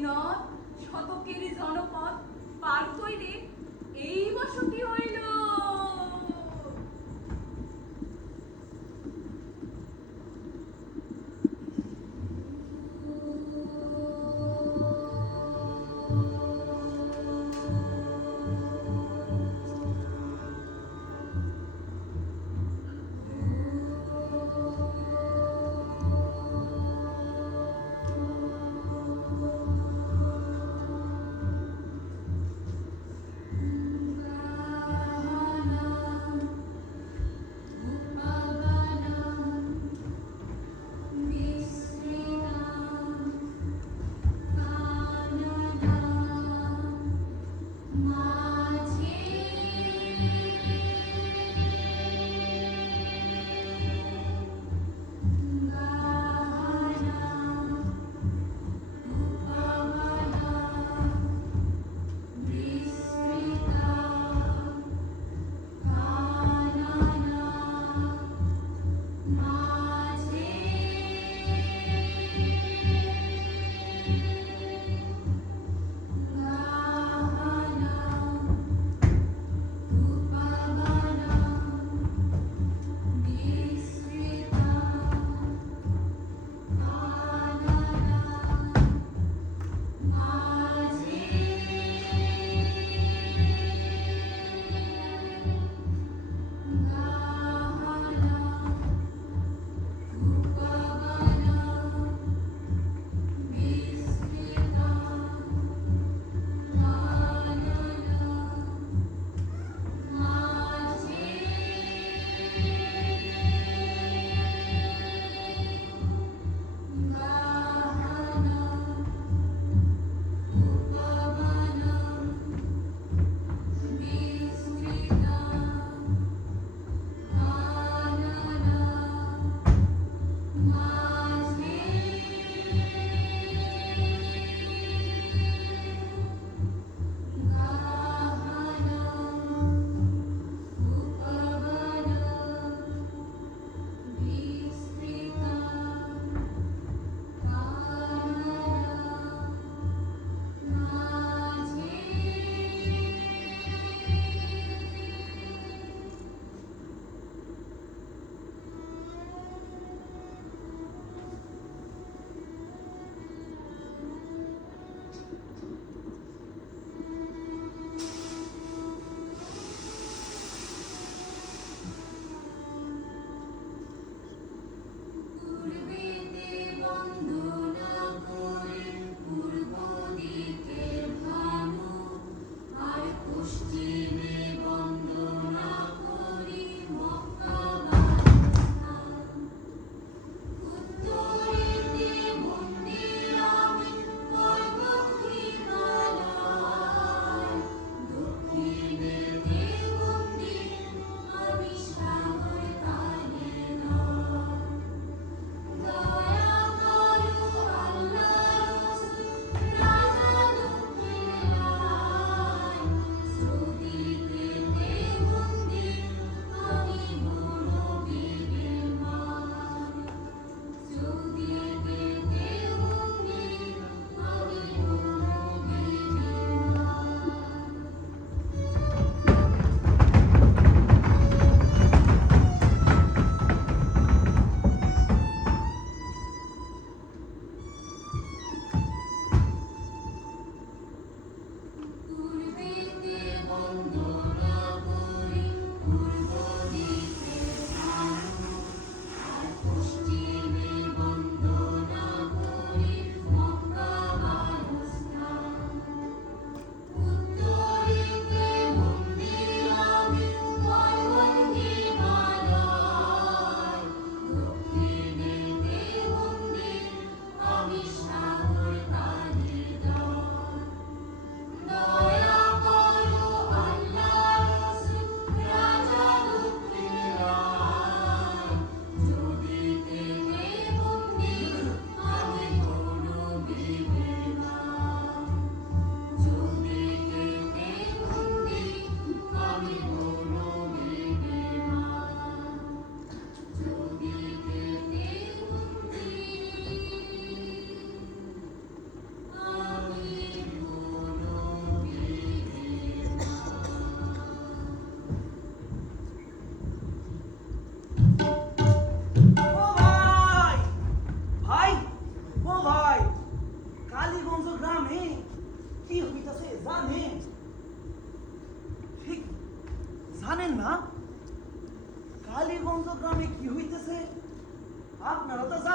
বিনোদ শতকের জনপদ পার হইলে এই বসতি হইল।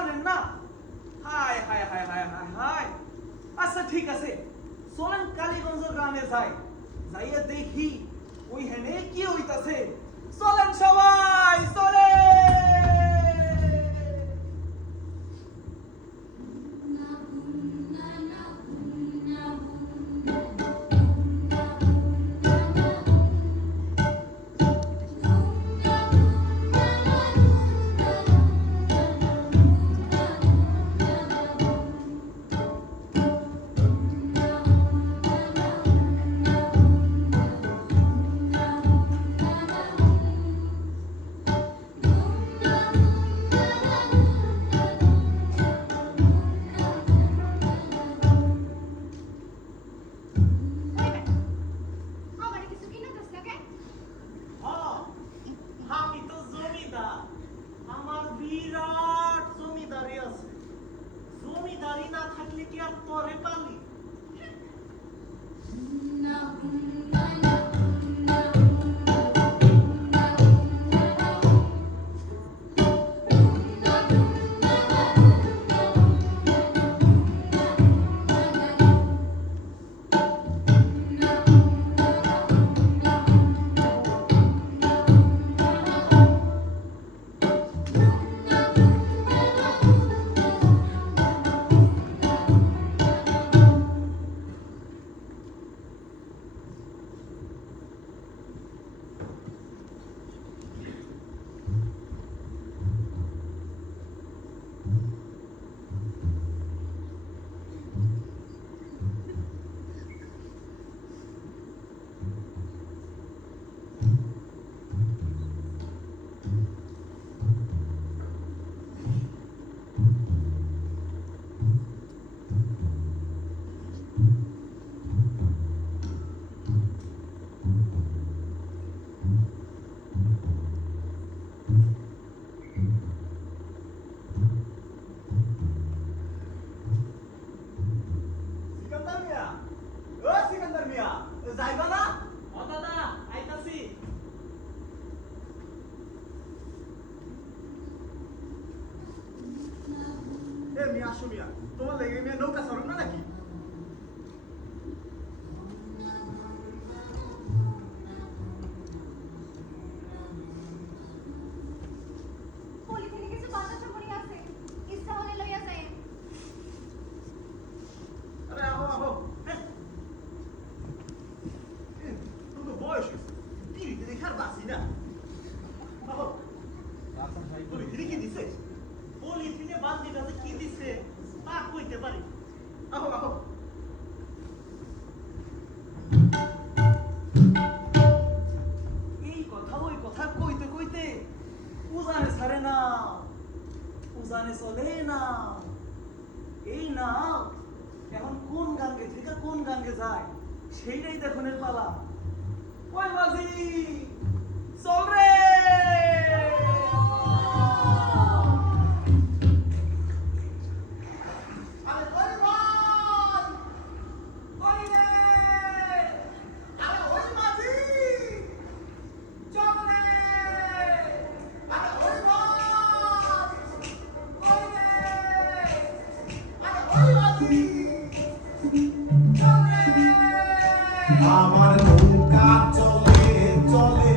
জানেন না? হায় হায় হায় হায় হায় হায়। আচ্ছা ঠিক আছে, চলেন কালীগঞ্জ গ্রামে যাই, যাইয়া দেখি ওইখানে কি হইতাছে। চলেন সবাই, চলে। আমি তো জমিদার, আমার বিরাট জমিদারি আছে। জমিদারি না থাকলে কি আর তরে পালি? সিকান্দার মিয়া, ও সিকান্দার মিয়া, যাইবা না? ও দাদা, আইতাছি। এ মিয়া, আসো মিয়া, তোমার লেগে মিয়া নৌকা সরম না নাকি? আরে আহো আহো, তুমি বয়স হয়েছে, টিভিতে দেখার বাসি না। আহো, পলিথিনে কি দিছে? পলিথিনে বালতিটাতে কি দিছে তা কইতে পারি। আহো আহো। এই কথা ওই কথা কইতে কইতে উজানে ছাড়ে না, উজানে চলে না। এই না এখন কোন গাঙ্গে থেকে কোন গাঙ্গে যায় সেইটাই দেখনের পালা। ওই বাজি, চল রে। আরে ওই ভাই, ওই রে, আরে ওই বাজি, চল রে। আরে ওই ভাই, ওই রে, আরে ওই বাজি, চল রে। আমার নৌকা চলে চলে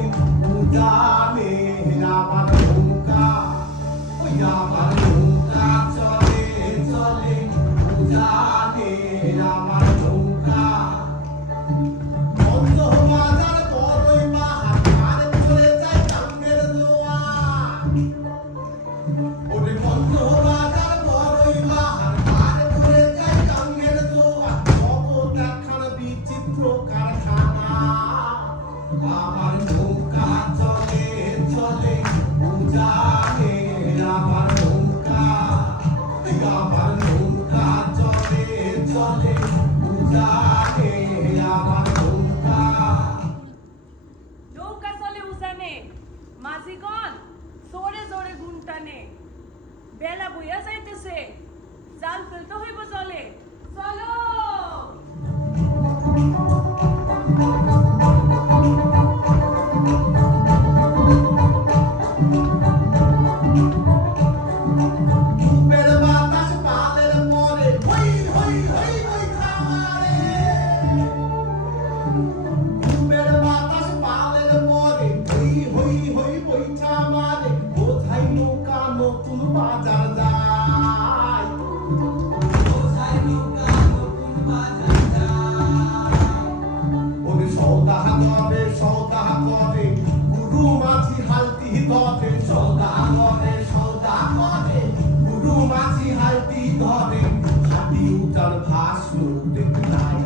উজানে, আমার নৌকা, ওই আমার নৌকা চলে চলে উজানে, আমার নৌকা বন্ধ বাজার বড়ই পাহাড় পার করে যায় টাঙ্গের জোয়ার। ওরে বন্ধ বাজার বড়ই পাহাড় পার করে যায় টাঙ্গের জোয়ার। জগৎ একখান বিচিত্র কারখানা, আমার নৌকা চলে চলে উজানে, আমার নৌকা, আমার নৌকা চলে চলে উজানে, আমার নৌকা। নৌকা চলে উজানে, মাঝিগণ জোরে জোরে গুণ টানে। বেলা বইয়া যাইতেছে, জাল ফেলতে হইব জলে। চলো। ডুবে উজার ভাসলো দেখলাই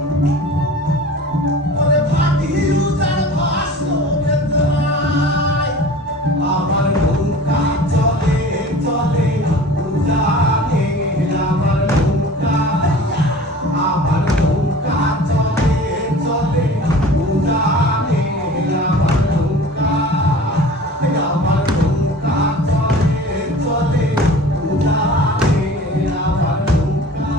ওরে ভাটি উজার ভাসলো দেখলাই আমার নৌকা চলে চলে উজানে আমার নৌকা চলে চলে উজানে আমার নৌকা চলে চলে উজানে আমার নৌকা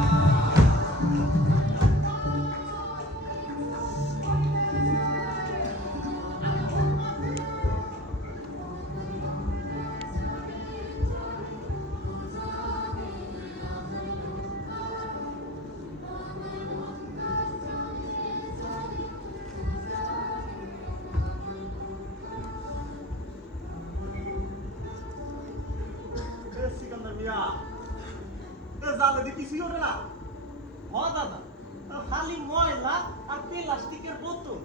সিকান্দার মিয়া জালে দি কিছুই ওঠে না হ দাদা খালি ময়লা আর প্লাস্টিকের বোতল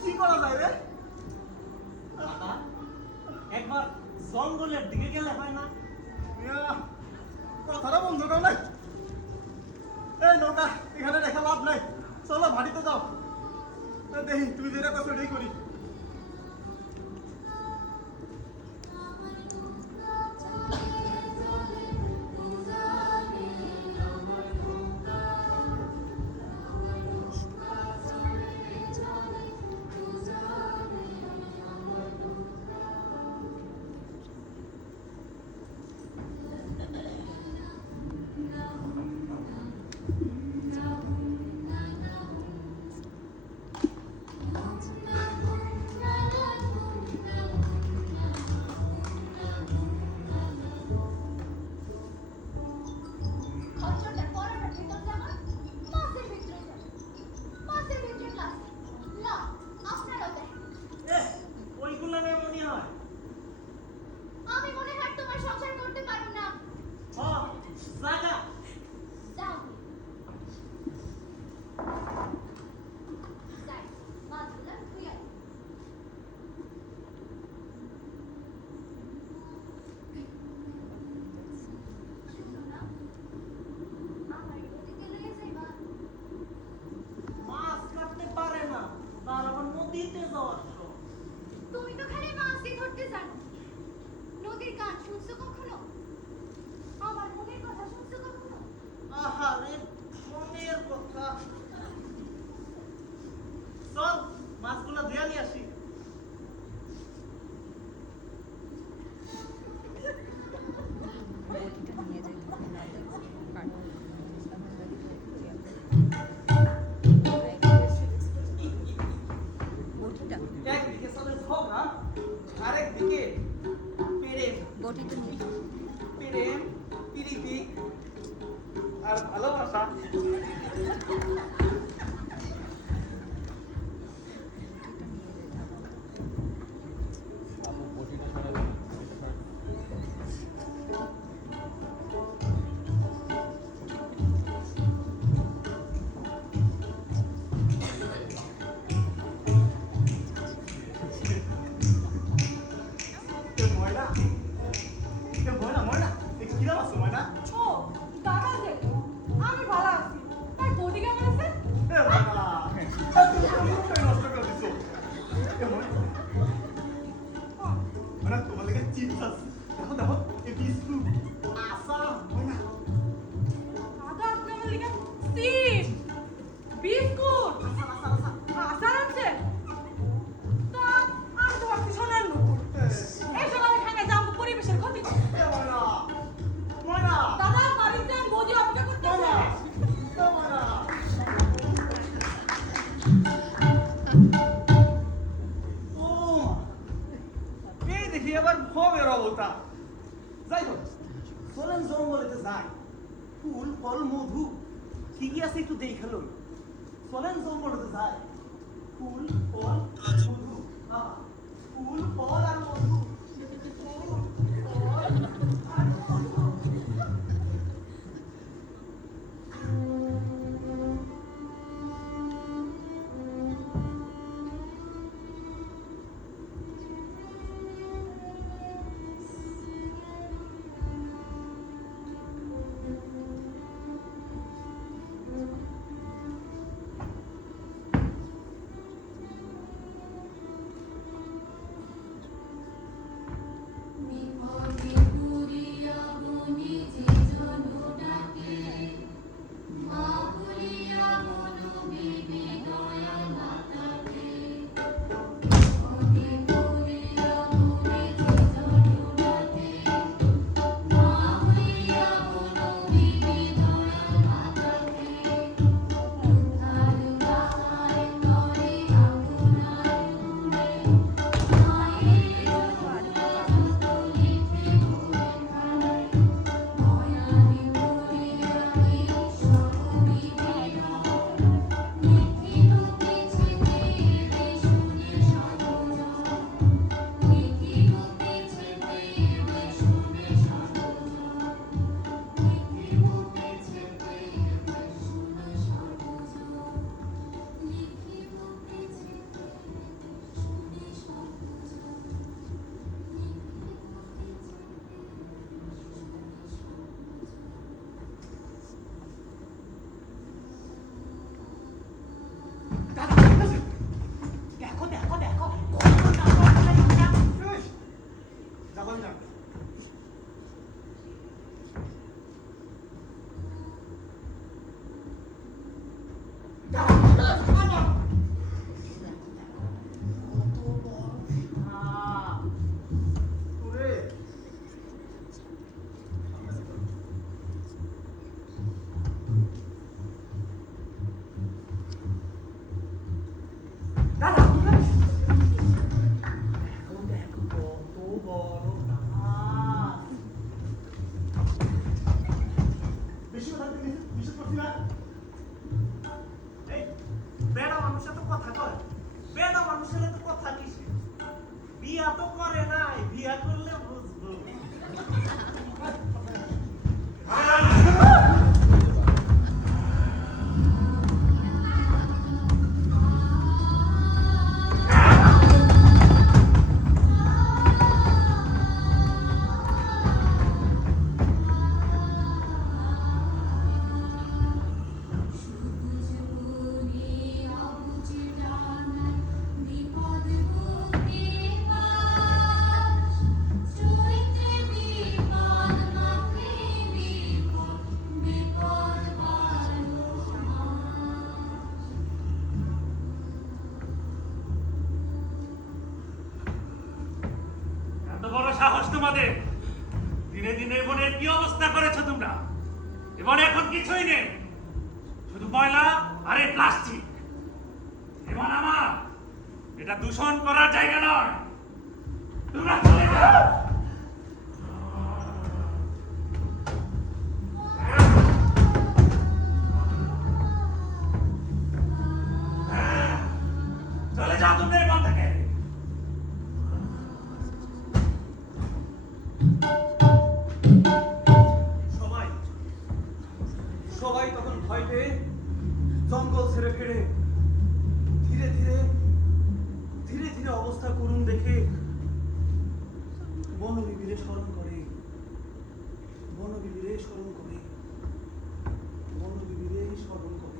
কি করা যায় রে দাদা একবার জঙ্গলের দিকে গেলে হয় না মিয়া কথাটা বন্ধ করো নাই এই নৌকা এখানে রেখে লাভ নাই চলো ভাটিতে যাও দেখি তুমি যেটা করছো এটাই করি খচ্চরটা পরাটার ভিতর যাবা মাছের ভিতরে যাবা মাছের ভিতরে প্লাস্টিক না আপনারাও দেখেন ওইগুলো না মনে হয় আমি মনে হয় তোমার সংসার করতে পারবো না জাগা যাও যাই মাছগুলো ধুয়ে আনি। শোনো না, আমার নদীতে লইয়া যাইবা। মাছ কাটতে পারে না তার আবার নদীতে যাওয়ার শখ তুমি তো খালি মাছই ধরতে জানো নদীর গান শুনছো কখনো আমার মনের কথা শুনছো কখনো আহারে মনের কথা চল মাছগুলো ধুয়ে নিয়ে আসি একদিকে চলে ঝগড়া আরেকদিকে প্রেম প্রেম প্রীতি আর ভালোবাসা ময়না কিরম আছো ময়না ও দাদা যে আমি ভালো আছি তার বডি কেমন আছে নষ্ট করে দিছো ময়না তোমার লেগে চিপস আছে দেখো দেখো এই বিস্কুট আসা ময়না দাদা আপনি আমার লিখে সিপ বিস্কুট আচার আছে তা আমি তো ভাবছি সোনার নুপুর এইসব আমি খাই না যাবো পরিবেশের ক্ষতি করে। ময়না ময়না দাদা বাড়িতে আমি বডি অপেক্ষা করতেছে ও এই দেখি আবার ভবের অবতা যাই হোক চলেন জঙ্গলেতে যাই ফুল ফল মধু কি কি আছে একটু দেখে লই চলেন জঙ্গলেতে যাই ফুল ফল মধু ফুল ফল আর মধু করছি না? এই বেড়া মানুষের তো কথা কয়, বেড়া মানুষের তো কথা কিসে? বিয়া তো করে নাই, বিয়া করলে বুঝবো। এত বড় সাহস তোমাদের! দিনে দিনে বনের কি অবস্থা করেছো তোমরা? এবার এখন কিছুই নেই, শুধু ময়লা আর এই প্লাস্টিক। এবার আমার এটা দূষণ করার জায়গা নয়, তোমরা চলে যাও। চলে যাও তোমরা এখান থেকে। সবাই সবাই তখন ভয় পেয়ে জঙ্গল ছেড়ে ফেরে ধীরে ধীরে ধীরে ধীরে অবস্থা করুন দেখে বনবিবিরে স্মরণ করে, বনবিবিরে স্মরণ করে, বনবিবিরে স্মরণ করে।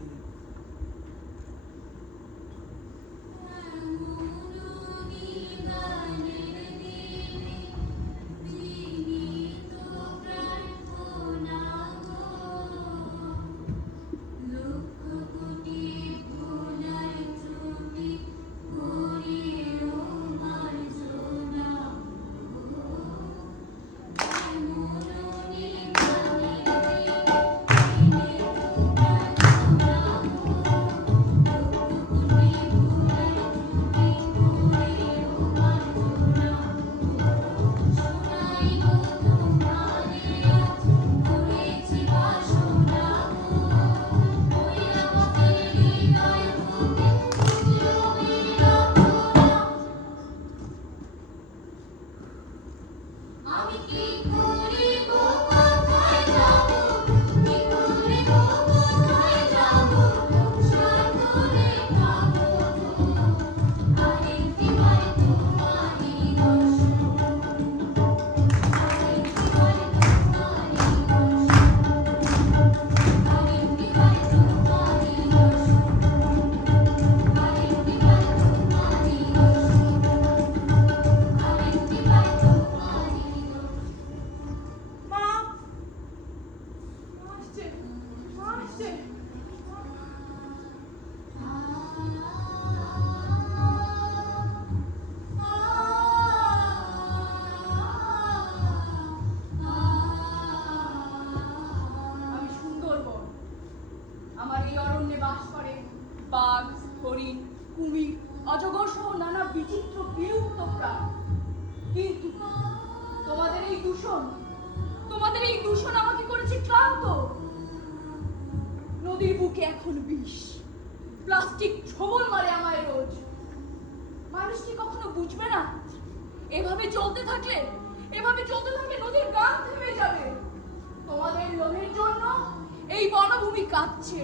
আমি কি করিব কোথায় যাব কি করিব কোথায় যাব সাগরে পাবো আরেকটি বার তোমারি দর্শন আরেকটি বার তোমারি দর্শন আরেকটি বার তোমারি দর্শন আরেকটি বার তোমারি দর্শন আরেকটি বার তোমারি মা আসছে, আসছে। আমি সুন্দরবন, আমার এই অরণ্যে বাস করে বাঘ, হরিণ, কুমির, অজগর সহ নানা বিচিত্র বিলুপ্ত প্রাণ। কিন্তু তোমাদের এই দূষণ আমাকে করেছে ক্লান্ত। নদীর বুকে এখন বিষ, প্লাস্টিক ছোবল মারে আমায় রোজ। মানুষ কি কখনো বুঝবে না এভাবে চলতে থাকলে নদীর গান থেমে যাবে। তোমাদের লোভের জন্য এই বনভূমি কাঁদছে,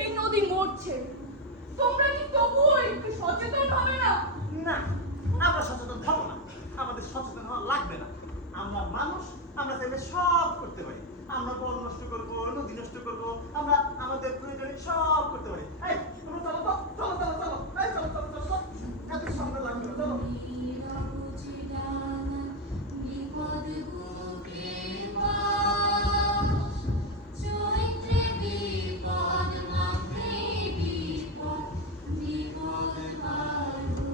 এই নদী মরছে। তোমরা কি তবুও একটু সচেতন হবে না? না, আমরা সচেতন হব না, আমাদের সচেতন হওয়া লাগবে না। আমরা মানুষ, আমরা চাইলে সব করতে পারি। আমরা বন নষ্ট করবো, নদী নষ্ট করবো, আমরা আমাদের প্রয়োজনে সব করতে পারি। এই, তোমরা চলো তো, চলো চলো চলো, এই চলো চলো চলো চলো, এত সামনে লাগবে না, চলো। বিপদ বুকে বাস চৈত্রে বিপদ মাত্রে বিপদ বিপদ বারো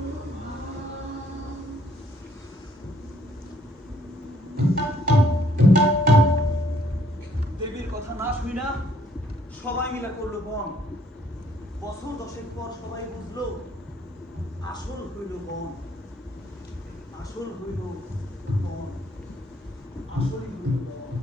দেবীর কথা না শুই না সবাই মিলে করলো বন। বছর দশেক পর সবাই বুঝলো আসল হইল বন, আসল হইল বন, আসলই হইল বন।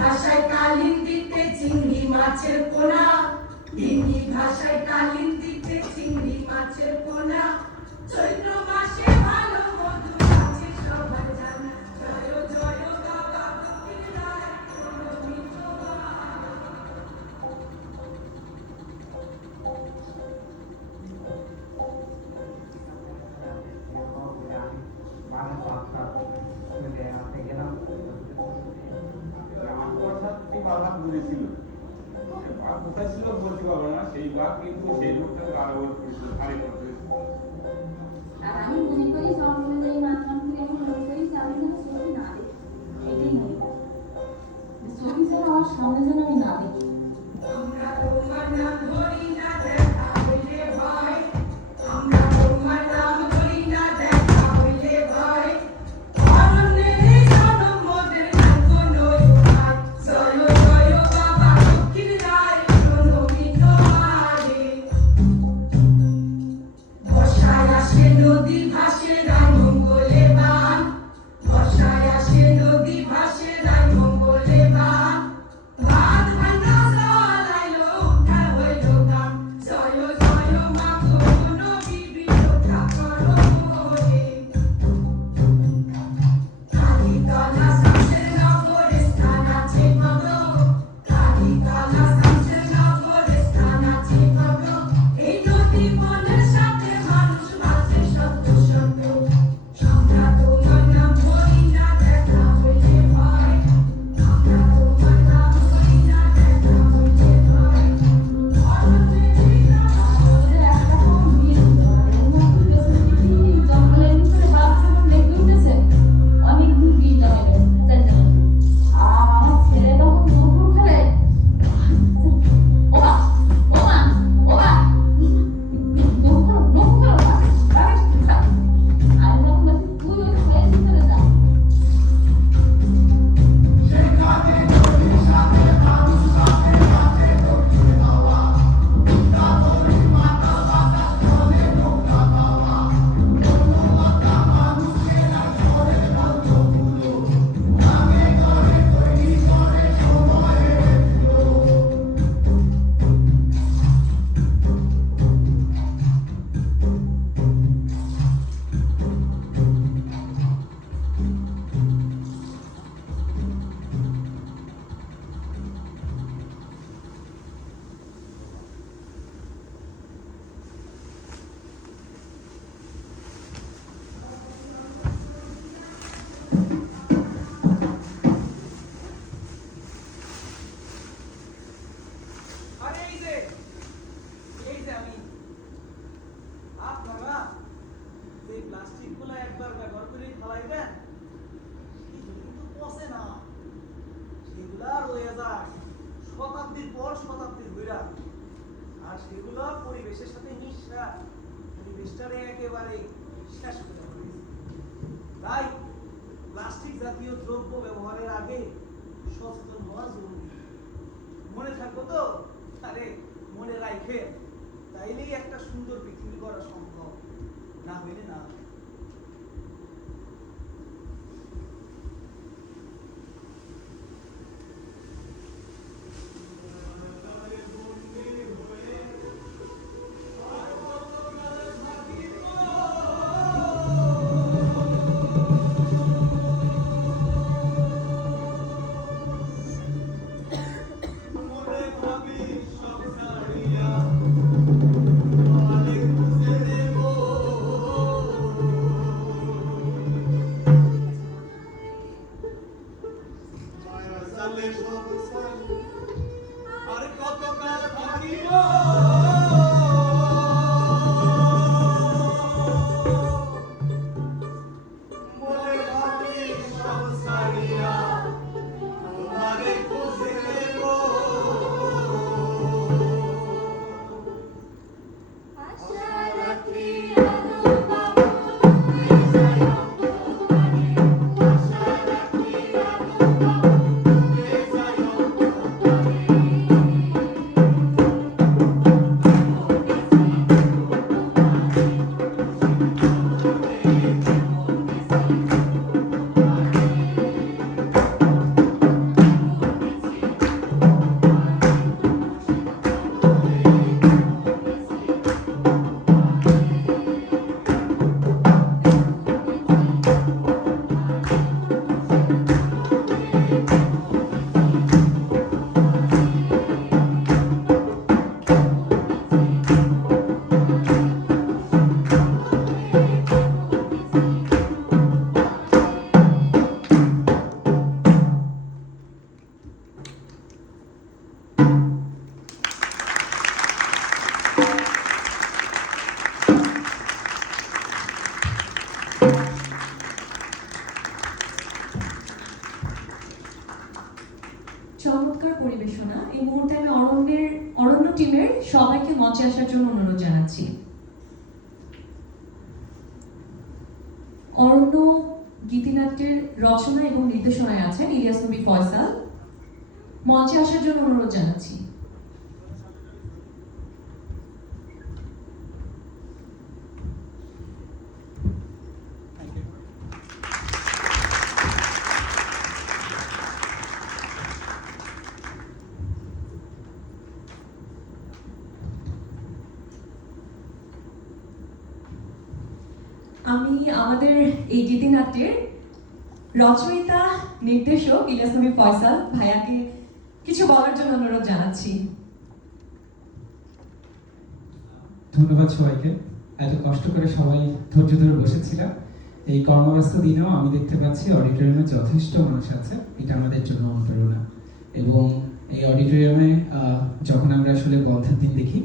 ভাষায় কালিন দিতে চিংড়ি মাছের পোনা, হিন্দি ভাষায় কালিন দিতে চিংড়ি মাছের পোনা, চৈত্র মাসে ভালো মধু আছে সবার জানা, জয় জয় বাবা ফকির রায় কোনো মিঠো কোথায় ছিল বলতে পারবো না, সেই বাঘ কিন্তু সেই লোকটা আরো ভারী করতে। আর আমি মনে করি সব অনুযায়ী মানলাম থেকে এখন মনে করি যে আমি যেন ছবি না দেখি, এটাই মনে করি ছবি যেন আমার সামনে যেন আমি না দেখি। আমরা তোমার নাম ধরি না দেখা হইলে ভয়, আমরা তোমার নাম ধরি না দেখা হইলে ভয়, অরণ্যের জনম মোদের নাই কোনো উপায়, জয় জয় বাবা ফকির রায় কোনো মিঠো হারে। বর্ষায় আসে নদী ভাসে রায় মঙ্গলে বান, বর্ষায় আসে নদী ভাসে রায় মঙ্গলে বান, বাঁধ ভাঙা জল আইলো উঠা হইল গান, জয় জয় মা কোনো বিবি রক্ষা করো মোরে। কালীতলা শামসের নগরে স্থান আছে কত, কালীতলা শামসের নগরে স্থান আছে কত, এই নদী বনের সাথে মানুষ বাঁচে সত্য সত্য, আমরা তোমার নাম ধরি না দেখা হইলে ভয়, আমরা তোমার নাম ধরি না দেখা হইলে ভয়, অরণ্যের ওদের একটা কোন বিয়ে এর মধ্যে বেশি জঙ্গলের ভিতরে বাঘ যখন দেখে উঠেছে অনেক দূর বিয়ে যাবে তাই জন্য আর আমার ছেলে তখন দুপুর খেলে ওমা ওমা ওমা দুপুর দুপুর আর তখন বলছি তুই ওই খেয়ের ভিতরে যা। সেখানে নদীর সাথে মানুষ সাথে সাথে নদীর হাওয়া, দাদরি মাথা বাতাস চলে নৌকা পাওয়া, নৌকা মানুষেরা করে গল্পগুলো, ভাঙে করে তৈরি করে সময়ের দিলো। আরে এই যে আমি আপনারা যে প্লাস্টিক গুলো একবার ব্যবহার করে ফেলাইবেন সেগুলো কিন্তু পচে না, সেগুলা রয়ে যায় শতাব্দীর পর শতাব্দী ধইরা, আর সেগুলো পরিবেশের সাথে মিশা পরিবেশটারে একেবারে শেষ করে ফেলেছে। তাই প্লাস্টিক জাতীয় দ্রব্য ব্যবহারের আগে সচেতন হওয়া জরুরি। মনে থাকবো তো? আরে মনে রাখে, তাইলেই একটা সুন্দর পৃথিবী করা সম্ভব, না হইলে না। মনে ভাবি সব ছাড়িয়া চমৎকার পরিবেশনা। এই মুহূর্তে আমি অরণ্য টিমের সবাইকে মঞ্চে আসার জন্য অনুরোধ জানাচ্ছি। অরণ্য গীতিনাট্যের রচনা এবং নির্দেশনায় আছেন ইলিয়াস নবী ফয়সাল। মঞ্চে আসার জন্য অনুরোধ জানাচ্ছি। আমি আমাদের এই গীতিনাট্যের রচয়িতা নির্দেশক ইলিয়াস নবী ফয়সাল ভাইয়াকে কিছু বলার জন্য অনুরোধ জানাচ্ছি। ধন্যবাদ সবাইকে। এত কষ্ট করে সবাই ধৈর্য ধরে বসেছিলাম। এই কর্মব্যস্ত দিনেও আমি দেখতে পাচ্ছি অডিটোরিয়ামে যথেষ্ট মানুষ আছে, এটা আমাদের জন্য অনুপ্রেরণা। এবং এই অডিটোরিয়ামে যখন আমরা আসলে বন্ধের দিন দেখি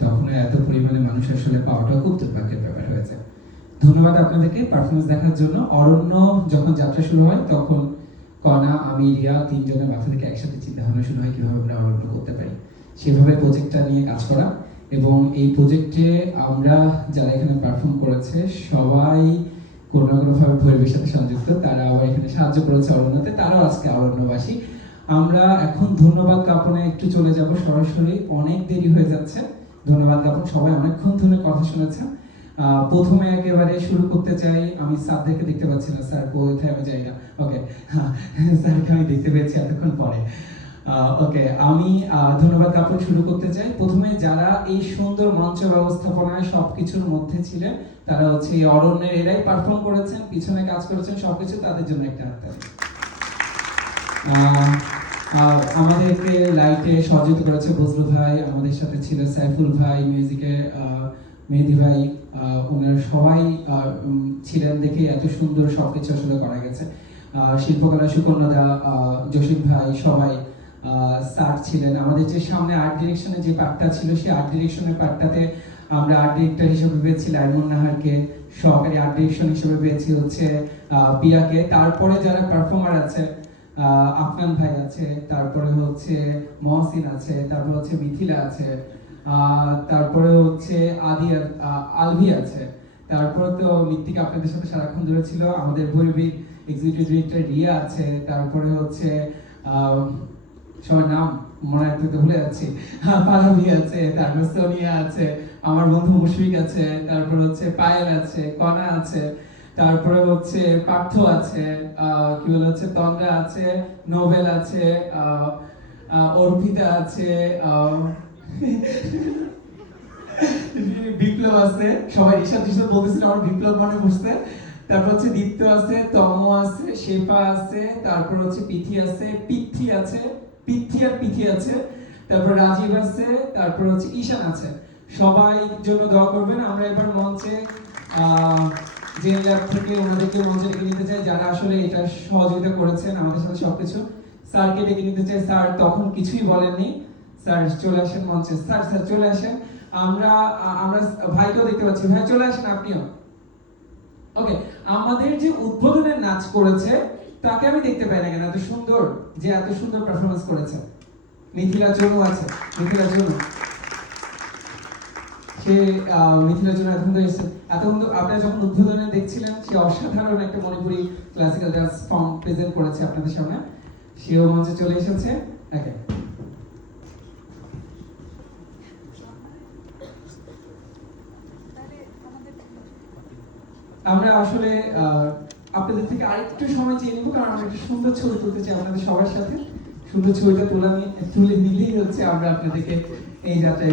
তখন এত পরিমাণে মানুষ আসলে পাওয়াটাও খুব দুর্ভাগ্যের ব্যাপার হয়েছে। ধন্যবাদ আপনাদেরকে পারফরমেন্স দেখার জন্য। অরণ্য যখন যাত্রা শুরু হয় তখন কণা, আমি, রিয়া তিনজনের মাথা থেকে একসাথে চিন্তা ভাবনা শুরু হয় কীভাবে আমরা অরণ্য করতে পারি, সেভাবে প্রজেক্টটা নিয়ে কাজ করা। এবং এই প্রজেক্টে আমরা যারা এখানে পারফর্ম করেছে সবাই কোনো না কোনোভাবে পরিবেশের সাথে সংযুক্ত, তারা আবার এখানে সাহায্য করেছে অরণ্যতে, তারাও আজকে অরণ্যবাসী। আমরা এখন ধন্যবাদ জ্ঞাপনে একটু চলে যাব সরাসরি, অনেক দেরি হয়ে যাচ্ছে। ধন্যবাদ জ্ঞাপন, সবাই অনেকক্ষণ ধরে কথা শুনেছেন। প্রথমে একেবারে শুরু করতে চাই, আমি স্যারদেরকে দেখতে পাচ্ছি না, স্যার কোথায় আমি যাই না। ওকে, হ্যাঁ স্যারকে আমি দেখতে পেয়েছি এতক্ষণ পরে। ওকে, আমি ধন্যবাদ জ্ঞাপন শুরু করতে চাই। প্রথমে যারা এই সুন্দর মঞ্চ ব্যবস্থাপনায় সবকিছুর মধ্যে ছিলেন তারা হচ্ছে এই অরণ্যের, এরাই পারফর্ম করেছেন, পিছনে কাজ করেছেন, সবকিছু তাদের জন্য একটা হাততালি। আমাদেরকে লাইটে সহযোগিতা করেছে বজলু ভাই, আমাদের সাথে ছিল সাইফুল ভাই, মিউজিকে মেহেদি ভাই, ওনারা সবাই ছিলেন দেখে এত সুন্দর সবকিছু আসলে করা গেছে। শিল্পকলা সুকন্যা, জসিম ভাই, সবাই স্যার ছিলেন। আমাদের যে সামনে আর্ট ডিরেকশনের যে পার্টটা ছিল সেই আর্ট ডিরেকশনের পার্টটাতে আমরা আর্ট ডিরেক্টর হিসেবে পেয়েছি লাইমুন নাহারকে, সহকারী আর্ট ডিরেকশন হিসেবে পেয়েছি হচ্ছে পিয়াকে। তারপরে যারা পারফর্মার আছে, আফনান ভাই আছে, তারপরে হচ্ছে মহসিন আছে, তারপরে হচ্ছে মিথিলা আছে, তারপরে হচ্ছে আলভি আছে, তারপরে তো মৃত্তিকা আপনাদের সাথে সারাক্ষণ ধরে ছিল, আমাদের ভৈরবীর এক্সিকিউটিভ ডিরেক্টর রিয়া আছে, তারপরে হচ্ছে সবার নাম মনে রাখতে ভুলে যাচ্ছি, পালামি আছে, তারপর সোনিয়া আছে, আমার বন্ধু মুশফিক আছে, তারপর হচ্ছে পায়েল আছে, কণা আছে, তারপরে হচ্ছে পার্থ আছে, কি বলে হচ্ছে তন্দ্রা আছে, নোবেল আছে, অর্পিতা আছে, বিপ্লব আছে, সবাই ঈশাদ বলতেছিল আমার বিপ্লব মানে বুঝতে। তারপর হচ্ছে দীপ্ত আছে, তম আছে, শেফা আছে, তারপর হচ্ছে পিথি আছে, পিথি আছে, পিথি আছে, তারপর রাজীব আছে, তারপর হচ্ছে ঈশান আছে। সবাই জন্য দোয়া করবেন। আমরা এবার মঞ্চে যে ল্যাব থেকে ওনাদেরকে মঞ্চে ডেকে নিতে চাই যারা আসলে এটা সহযোগিতা করেছেন আমাদের সাথে সবকিছু। স্যারকে ডেকে নিতে চাই। স্যার তখন কিছুই বলেননি, স্যার চলে আসেন মঞ্চে। স্যার চলে আসেন। আমরা ভাইকেও দেখতে পাচ্ছি, ভাই চলে আসেন আপনিও। ওকে, আমাদের যে উদ্বোধনের নাচ করেছে তাকে আমি দেখতে পাই না কেন, এত সুন্দর, যে এত সুন্দর পারফরমেন্স করেছে। মিথিলা জনু আছে, মিথিলা জনু, সে মিথিলা জনু এতক্ষণ আপনারা যখন উদ্বোধনে দেখছিলেন সে অসাধারণ একটা Manipuri classical dance form present করেছে আপনাদের সামনে, সেও মঞ্চে চলে এসেছে। ওকে, আমরা আসলে আপনাদের থেকে আরেকটু সময় চেয়ে নেবো, কারণ আমরা একটা সুন্দর ছবি তুলতে চাই আপনাদের সবার সাথে। সুন্দর ছবিটা তুলে নিলেই হচ্ছে আমরা আপনাদেরকে এই যাত্রায়